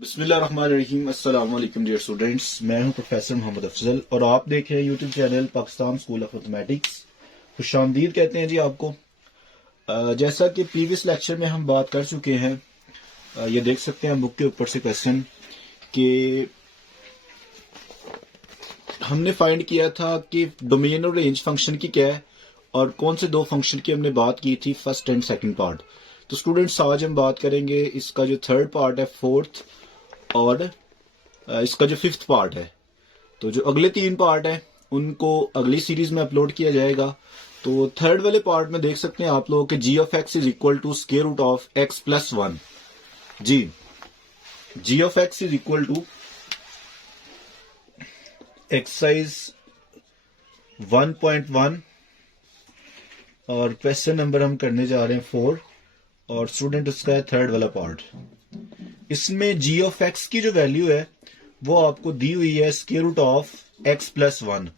बिस्मिल्लाहिर्रहमानिर्रहीम। अस्सलाम वालेकुम डियर स्टूडेंट्स, मैं हूं प्रोफेसर मोहम्मद अफजल और आप देख रहे हैं YouTube channel Pakistan school of mathematics. खुशामदीद कहते हैं जी आपको। जैसा कि प्रीवियस लेक्चर में हम बात कर चुके हैं, ये देख सकते हैं बुक के ऊपर से क्वेश्चन कि हमने फाइंड किया था कि डोमेन और रेंज फंक्शन की क्या है और कौन से दो फंक्शन की हमने बात की थी, फर्स्ट एंड सेकंड पार्ट। तो स्टूडेंट्स आज हम बात करेंगे इसका जो थर्ड पार्ट है, फोर्थ, और इसका जो फिफ्थ पार्ट है। तो जो अगले तीन पार्ट है उनको अगली सीरीज में अपलोड किया जाएगा। तो थर्ड वाले पार्ट में देख सकते हैं आप लोग कि G of X is equal to square root of X plus one. G of X is equal to exercise 1.1 और क्वेश्चन नंबर हम करने जा रहे हैं 4 और स्टूडेंट उसका है थर्ड वाला पार्ट। इसमें जी ऑफ एक्स की जो वैल्यू है वो आपको दी हुई है square root of X plus one.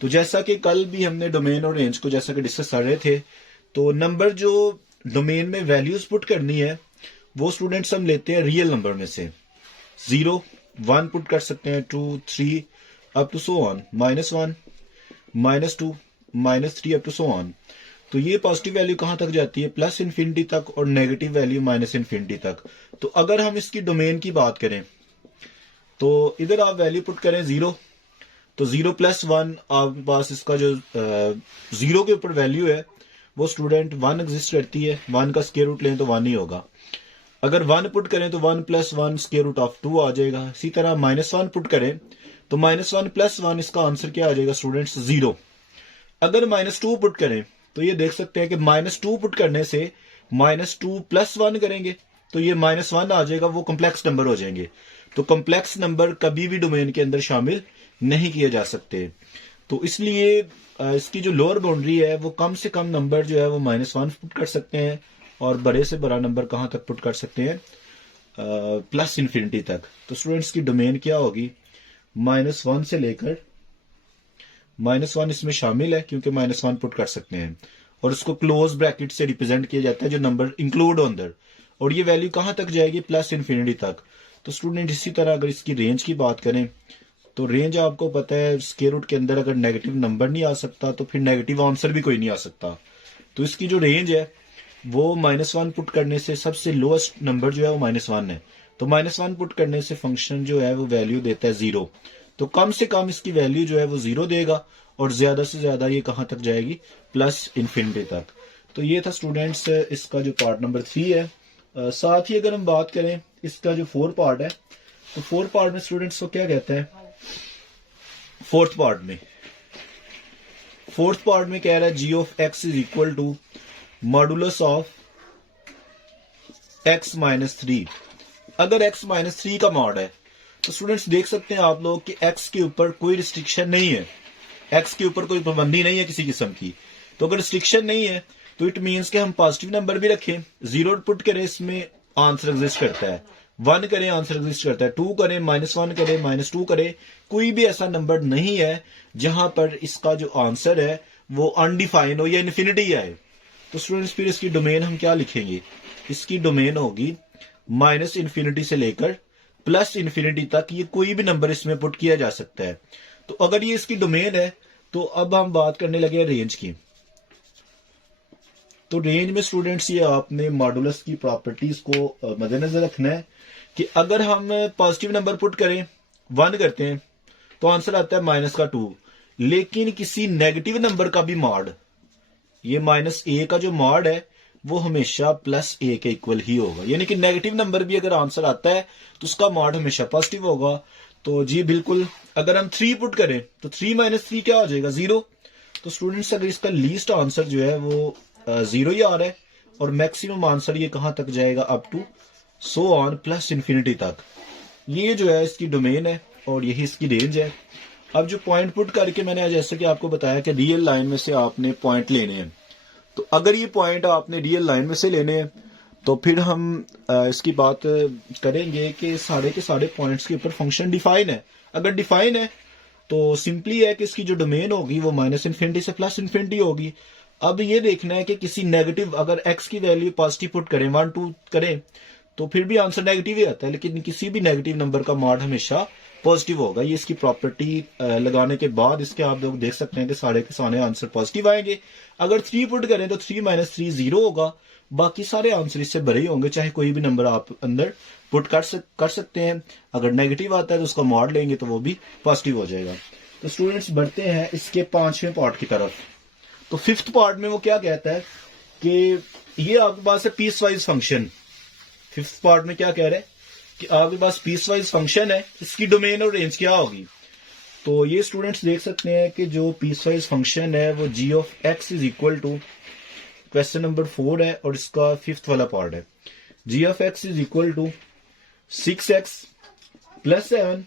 तो जैसा कि कल भी हमने डोमेन और रेंज को जैसा कि डिस्कस कर रहे थे, तो नंबर जो डोमेन में वैल्यूज पुट करनी है वो स्टूडेंट्स हम लेते हैं रियल नंबर में से। 0, 1 पुट कर सकते हैं, 2, 3 up to so on, -1, -2, -3 up to so on. तो ये पॉजिटिव वैल्यू कहां तक जाती है? प्लस इन्फिनिटी तक, और नेगेटिव वैल्यू माइनस इन्फिनिटी तक। तो अगर हम इसकी डोमेन की बात करें तो इधर आप वैल्यू पुट करें 0, तो 0 + 1 आपके पास इसका जो 0 के ऊपर वैल्यू है वो स्टूडेंट 1 एग्जिस्ट करती है। 1 का स्क्वायर रूट लें तो 1 ही होगा। अगर 1 पुट करें तो 1 + 1 स्क्वायर रूट ऑफ 2 आ जाएगा। इसी तरह -1 पुट करें तो -1 + 1 इसका आंसर क्या आ जाएगा स्टूडेंट्स? 0। अगर -2 पुट करें तो ये देख सकते हैं कि -2 पुट करने से -2 + 1 करेंगे तो ये -1 आ जाएगा, वो कॉम्प्लेक्स नंबर हो जाएंगे। तो कॉम्प्लेक्स नंबर कभी भी डोमेन के अंदर शामिल नहीं किए जा सकते। तो इसलिए इसकी जो लोअर बाउंड्री है वो कम से कम नंबर जो है वो -1 पुट कर सकते हैं और बड़े से बड़ा नंबर कहां तक पुट कर सकते हैं? प्लस इन्फिनिटी तक। तो स्टूडेंट्स की डोमेन क्या होगी? -1 से लेकर -1 इसमें शामिल है क्योंकि -1 पुट कर सकते हैं, और उसको क्लोज ब्रैकेट से रिप्रेजेंट किया जाता है जो नंबर इंक्लूड हो अंदर, और ये वैल्यू कहां तक जाएगी? प्लस इन्फिनिटी तक। तो स्टूडेंट इसी तरह अगर इसकी रेंज की बात करें तो रेंज आपको पता है स्क्वायर रूट के अंदर अगर नेगेटिव नंबर नहीं आ सकता तो फिर नेगेटिव आंसर भी कोई नहीं आ सकता। तो इसकी जो रेंज है वो -1 पुट करने से सबसे लोएस्ट नंबर जो है वो -1 है। तो -1 पुट करने से फंक्शन जो है वो वैल्यू देता है 0। तो कम से कम इसकी वैल्यू जो है वो 0 देगा और ज्यादा से ज्यादा ये कहां तक जाएगी? प्लस इन्फिनिटी तक। तो ये था स्टूडेंट्स इसका जो पार्ट नंबर 3 है। साथ ही अगर हम बात करें इसका जो 4 पार्ट है, तो 4 पार्ट में स्टूडेंट्स को क्या कहते हैं? फोर्थ पार्ट में कह रहा है G of X is equal to modulus of x - 3। अगर x - 3 का मॉड है तो स्टूडेंट्स देख सकते हैं आप लोग कि x के ऊपर कोई रिस्ट्रिक्शन नहीं है, x के ऊपर कोई पाबंदी नहीं है किसी किस्म की। तो अगर रिस्ट्रिक्शन नहीं है तो इट मीन्स कि हम पॉजिटिव नंबर भी रखें, 0 पुट करें इसमें आंसर एग्जिस्ट करता है, 1 करें आंसर एग्जिस्ट करता है, 2 करें, -1 करें, -2 करें, कोई भी ऐसा नंबर नहीं है जहां पर इसका जो आंसर है वो अनडिफाइन हो या इन्फिनिटी आए। तो स्टूडेंट्स फिर इसकी डोमेन हम क्या लिखेंगे? इसकी डोमेन होगी -इन्फिनिटी से लेकर प्लस इन्फिनिटी तक, ये कोई भी नंबर इसमें पुट किया जा सकता है। तो अगर ये इसकी डोमेन है तो अब हम बात करने लगे रेंज की। तो रेंज में स्टूडेंट्स ये आपने मॉडुलस की प्रॉपर्टीज को मद्देनजर रखना है कि अगर हम पॉजिटिव नंबर पुट करें, 1 करते हैं, तो आंसर आता है -2। लेकिन किसी नेगेटिव नंबर का भी मॉड, ये -a का जो मॉड है वो हमेशा +a के इक्वल ही होगा। यानी कि नेगेटिव नंबर भी अगर आंसर आता है तो उसका मॉड हमेशा पॉजिटिव होगा। तो जी बिल्कुल, अगर हम 3 पुट करें तो 3 - 3 क्या हो जाएगा? 0। तो स्टूडेंट्स अगर इसका लीस्ट आंसर जो है वो 0 ही आ रहा है और मैक्सिमम आंसर ये कहां तक जाएगा? Up to so on plus infinity तक। ये जो है इसकी डोमेन है और यही इसकी रेंज है। अब जो पॉइंट पुट करके मैंने जैसे कि आपको बताया कि रियल लाइन में से आपने पॉइंट लेने हैं, तो अगर ये पॉइंट आपने रियल लाइन में से लेने हैं तो फिर हम इसकी बात करेंगे कि सारे के सारे पॉइंट्स के ऊपर फंक्शन डिफाइन है। अगर डिफाइन है तो सिंपली है कि इसकी जो डोमेन होगी वो -इन्फिनिटी से प्लस इन्फिनिटी होगी। अब ये देखना है कि किसी नेगेटिव, अगर x की वैल्यू पॉजिटिव पुट करें, 1, 2 करें, तो फिर भी आंसर नेगेटिव ही आता है, लेकिन किसी भी नेगेटिव नंबर का मॉड हमेशा पॉजिटिव होगा। ये इसकी प्रॉपर्टी लगाने के बाद इसके आप लोग देख सकते हैं कि सारे के सारे आंसर पॉजिटिव आएंगे। अगर 3 पुट करें तो 3 - 3 0 होगा, बाकी सारे आंसर इससे भरे ही होंगे, चाहे कोई भी नंबर आप अंदर पुट कर सकते हैं। अगर नेगेटिव आता है तो उसका मॉड लेंगे तो वो भी पॉजिटिव हो जाएगा। तो स्टूडेंट्स बढ़ते हैं इसके 5वें पार्ट की तरफ। तो 5th पार्ट में वो क्या कहता है कि ये आपके पास है piece wise function. 5th part में क्या कह रहे हैं कि आपके पास पीस वाइज फंक्शन है, इसकी डोमेन और रेंज क्या होगी। तो ये स्टूडेंट्स देख सकते हैं कि जो पीस वाइज फंक्शन है वो g of x is equal to, question number 4 है और इसका 5th वाला पार्ट है, g of x is equal to 6x + 7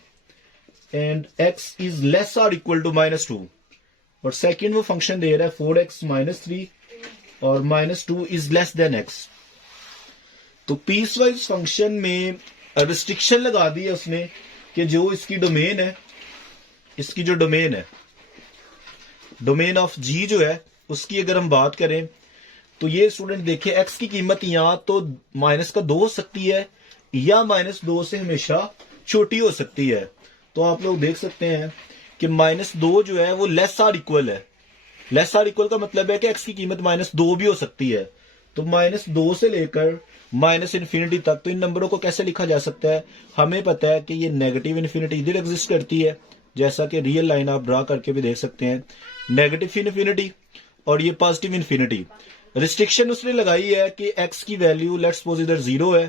and x is less और इक्वल टू -2। और सेकेंड वो फंक्शन दे रहा है 4x - 3 और -2 इज लेस देन x। तो पीस वाइज फंक्शन में रिस्ट्रिक्शन लगा दी है उसने कि जो इसकी डोमेन है, इसकी जो डोमेन है, डोमेन ऑफ g जो है उसकी अगर हम बात करें तो ये स्टूडेंट देखिए x की कीमत यहां तो -2 हो सकती है या -2 से हमेशा छोटी हो सकती है। तो आप लोग देख सकते हैं कि -2 जो है वो लेस आर इक्वल है। लेस आर इक्वल का मतलब है कि x की कीमत -2 भी हो सकती है। तो -2 से लेकर -∞ तक, तो इन नंबरों को कैसे लिखा जा सकता है, हमें पता है कि ये नेगेटिव इन्फिनिटी इधर एग्जिस्ट करती है, जैसा कि रियल लाइन आप ड्रा करके भी देख सकते हैं, नेगेटिव इन्फिनिटी और ये पॉजिटिव इन्फिनिटी। रिस्ट्रिक्शन उसने लगाई है कि x की वैल्यू लेट्स सपोज इधर 0 है,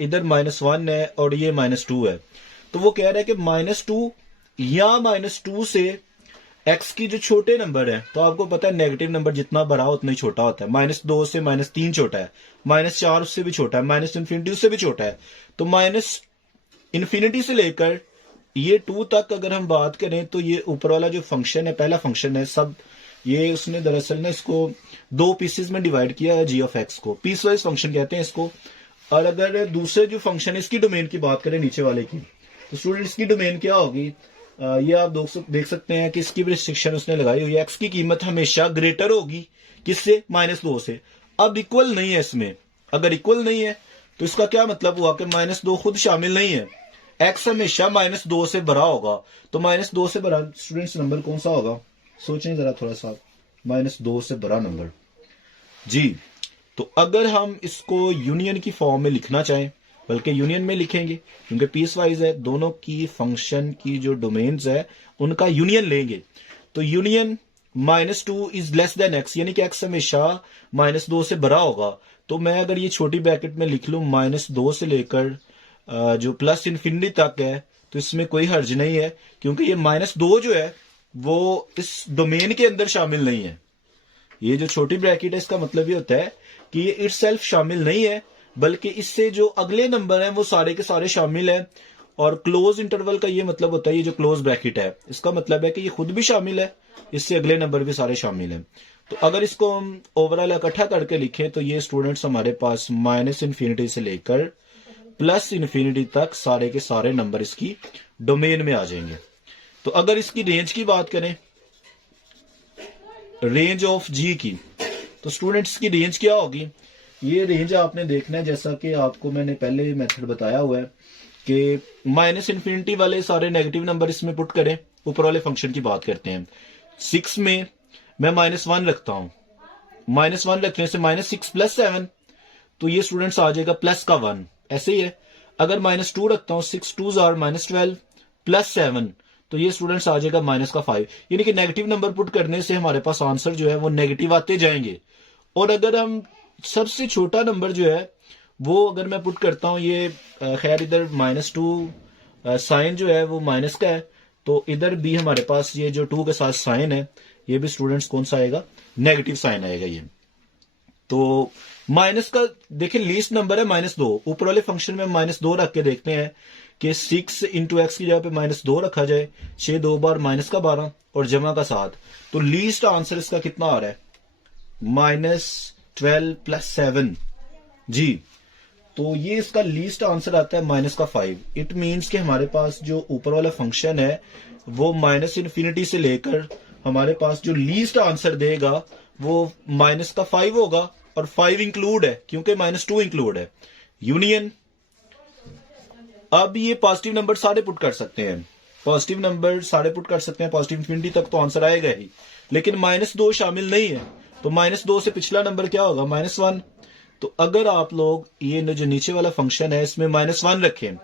इधर -1 है और ये -2 है। तो वो कह रहा है कि -2 या -2 से x की जो छोटे नंबर है, तो आपको पता है नेगेटिव नंबर जितना बड़ा उतना ही छोटा होता है। -2 से -3 छोटा है, -4 उससे भी छोटा है, -∞ उससे भी छोटा है। तो -∞ से लेकर ये 2 तक अगर हम बात करें तो ये ऊपर वाला जो फंक्शन है, पहला फंक्शन है, सब ये उसने दरअसल ना इसको 2 पीसेस में डिवाइड किया है g ऑफ x को, पीस वाइज फंक्शन कहते हैं इसको। और अगर दूसरे जो फंक्शन है इसकी डोमेन की बात करें नीचे वाले की, तो स्टूडेंट्स की डोमेन क्या होगी, ये आप देख सकते हैं कि इसकी भी रिस्ट्रिक्शन उसने लगाई हुई है। x की कीमत हमेशा ग्रेटर होगी किससे, -2 से। अब इक्वल नहीं है इसमें, अगर इक्वल नहीं है तो इसका क्या मतलब हुआ कि -2 खुद शामिल नहीं है, x हमेशा -2 से बड़ा होगा। तो -2 से बड़ा स्टूडेंट्स नंबर कौन सा होगा, सोचें जरा थोड़ा सा, -2 से बड़ा नंबर जी। तो अगर हम इसको यूनियन की फॉर्म में लिखना चाहें, बल्कि यूनियन में लिखेंगे क्योंकि पीस वाइज है, दोनों की फंक्शन की जो डोमेन्स है उनका यूनियन लेंगे। तो union -2 is less than x, यानी कि x हमेशा -2 से बड़ा होगा। तो मैं अगर ये छोटी ब्रैकेट में लिख लूं -2 से लेकर जो +∞ तक है, तो इसमें कोई हर्ज नहीं है क्योंकि ये -2 जो है वो इस डोमेन के अंदर शामिल नहीं है। ये जो छोटी ब्रैकेट है इसका मतलब ये होता है कि ये इटसेल्फ शामिल नहीं है, बल्कि इससे जो अगले नंबर हैं वो सारे के सारे शामिल हैं। और क्लोज इंटरवल का ये मतलब होता है, ये जो क्लोज ब्रैकेट है इसका मतलब है कि ये खुद भी शामिल है, इससे अगले नंबर भी सारे शामिल हैं। तो अगर इसको हम ओवरऑल इकट्ठा करके लिखें तो ये स्टूडेंट्स हमारे पास -∞ से लेकर +∞ तक सारे के सारे नंबर इसकी डोमेन में आ जाएंगे। तो अगर इसकी रेंज की बात करें, रेंज ऑफ g की, तो स्टूडेंट्स की रेंज क्या होगी, ये रेंज आपने देखना है, जैसा कि आपको मैंने पहले मेथड बताया हुआ है कि -∞ वाले सारे नेगेटिव नंबर इसमें पुट करें। ऊपर वाले फंक्शन की बात करते हैं, 6 में मैं -1 रखता हूं, -1 रखने से -6 + 7, तो ये स्टूडेंट्स आ जाएगा प्लस का 1, ऐसे ही है। अगर -2 रखता हूं, 6 2s are -12 + 7, तो ये स्टूडेंट्स आ जाएगा -5, यानी कि नेगेटिव नंबर पुट करने से हमारे पास आंसर जो है वो नेगेटिव आते जाएंगे। और अगर हम सबसे छोटा नंबर जो है वो अगर मैं पुट करता हूं, ये खैर इधर -2 साइन जो है वो माइनस का है, तो इधर भी हमारे पास ये जो 2 के साथ साइन है ये भी स्टूडेंट्स कौन सा आएगा, नेगेटिव साइन आएगा ये। तो माइनस का देखिए लीस्ट नंबर है -2, ऊपर वाले फंक्शन में -2 रख के देखते हैं कि 6 × x की जगह पे -2 रखा जाए, 6 2 बार -12 और जमा का 7, तो लीस्ट आंसर इसका कितना आ रहा है, -12 + 7 जी। तो ये इसका लीस्ट आंसर आता है -5। इट मींस कि हमारे पास जो ऊपर वाला फंक्शन है वो -∞ से लेकर हमारे पास जो लीस्ट आंसर देगा वो -5 होगा, और 5 इंक्लूड है क्योंकि -2 इंक्लूड है, यूनियन। अब ये पॉजिटिव नंबर सारे पुट कर सकते हैं, पॉजिटिव नंबर सारे पुट कर सकते हैं, पॉजिटिव इंफिनिटी तक तो आंसर आएगा ही, लेकिन -2 शामिल नहीं है, तो -2 से पिछला नंबर क्या होगा, -1। तो अगर आप लोग ये जो नीचे वाला फंक्शन है इसमें -1 रखें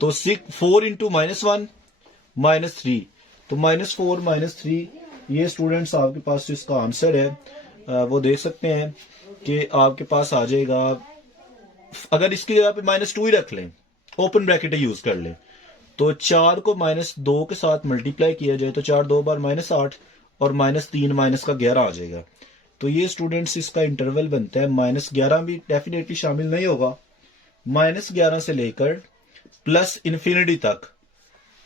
तो 4 इंटू -1 -3, तो -4 -3, ये स्टूडेंट्स आपके पास इसका आंसर है। वो देख सकते हैं कि आपके पास आ जाएगा, अगर इसकी जगह पे -2 ही रख लें, ओपन ब्रैकेट यूज कर लें, तो 4 को -2 के साथ मल्टीप्लाई किया जाए तो 4 2 बार -8 और -3 -11 आ जाएगा। तो ये स्टूडेंट्स इसका इंटरवल बनता है, -11 भी डेफिनेटली शामिल नहीं होगा, -11 से लेकर प्लस इन्फिनिटी तक।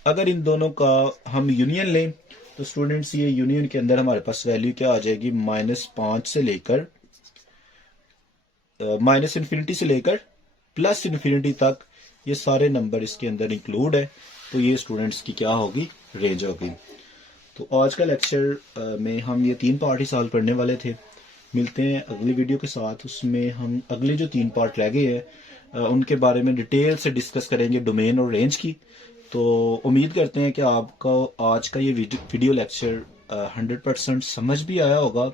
अगर इन दोनों का हम यूनियन लें तो स्टूडेंट्स ये यूनियन के अंदर हमारे पास वैल्यू क्या आ जाएगी, -5 से लेकर माइनस इन्फिनिटी से लेकर प्लस इन्फिनिटी तक, ये सारे नंबर इसके अंदर इंक्लूड है। तो ये स्टूडेंट्स की क्या होगी, रेंज होगी। तो आज का लेक्चर में हम ये 3 पार्ट ही सॉल्व करने वाले थे। मिलते हैं अगली वीडियो के साथ, उसमें हम अगले जो 3 पार्ट रह गए हैं उनके बारे में डिटेल से डिस्कस करेंगे, डोमेन और रेंज की। तो उम्मीद करते हैं कि आपको आज का ये वीडियो लेक्चर 100% समझ भी आया होगा,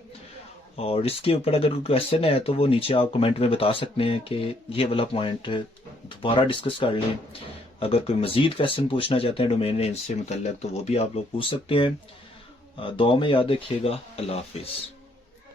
और इसके ऊपर अगर कोई क्वेश्चन है तो वो नीचे आप कमेंट में बता सकते हैं कि ये वाला पॉइंट दोबारा डिस्कस कर लें। अगर कोई मजीद क्वेश्चन पूछना चाहते हैं डोमेन रेंज से मुतल्लिक तो वो भी आप लोग पूछ सकते हैं। दुआ में याद रखिएगा। अल्लाह हाफिज़।